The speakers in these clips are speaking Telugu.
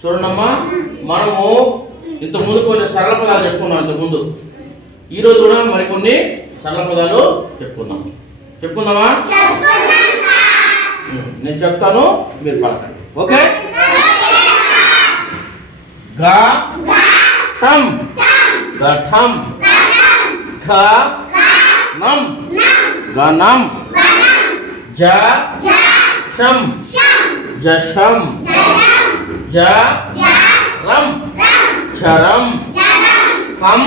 చూడండమ్మా మనము ఇంత ముందు కొన్ని సరళ పదాలు చెప్పుకున్నాం ఇంత ముందు. ఈరోజు కూడా మరికొన్ని సరళ పదాలు చెప్పుకుందాం. చెప్పుకుందామా? నేను చెప్తాను మీరు పలకండి. ఓకే? ఘటం. ఘ నం గణం జ షం జషం ja. Ram. Jaram. Ham.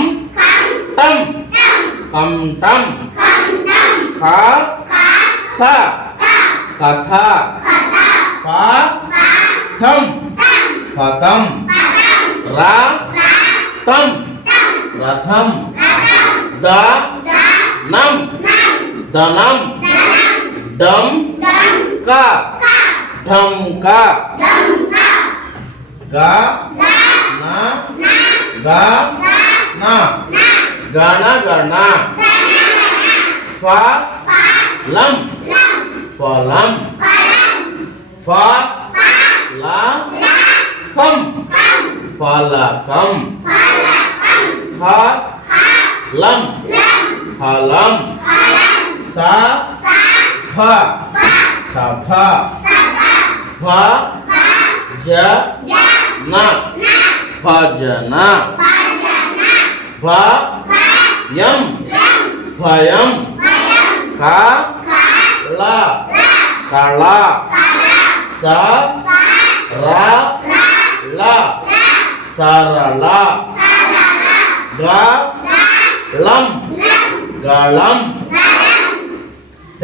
Tam. Ham tam. Ka. Ta pa patam ra. Tam. Ratham da. Nam. Danam dam. Ka. Ka ga. Na. Ga. Na. Gana gana fa. Lam. Fa lam. Fa. La. Kam fa la kam ha. Lam. Ha lam. Sa. Pa, sa pha pa, ja ja. నా భజన భయం. భయం. కా. ల కళ స. ర. ల సరళ. గ లం గళం. స.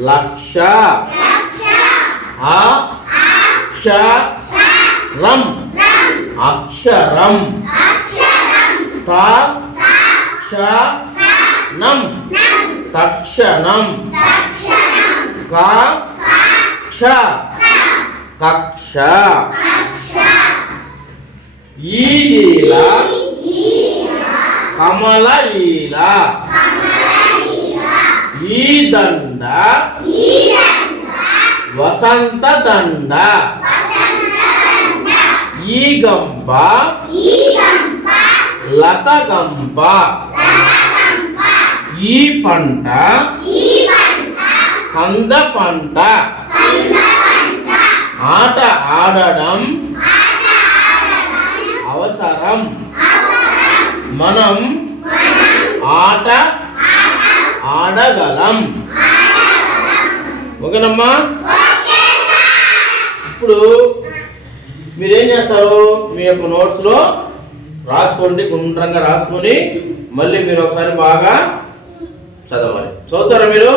లక్ష. ఆ? అక్షరం. తక్షణం. క్ష తక్షణం క క్ష కక్ష ఈలీల కమలలీల ఈ దండ వసంత దండ. ఈ గంప లత గంప ఈ పంట. కంద పంట. ఆట ఆడడం. అవసరం. మనం ఆట ఆడగలం. ఓకేనమ్మా? ఇప్పుడు మీరేం చేస్తారు? మీ యొక్క నోట్స్లో రాసుకోండి గుండ్రంగా రాసుకొని మళ్ళీ మీరు ఒకసారి బాగా చదవాలి. చదువుతారా మీరు?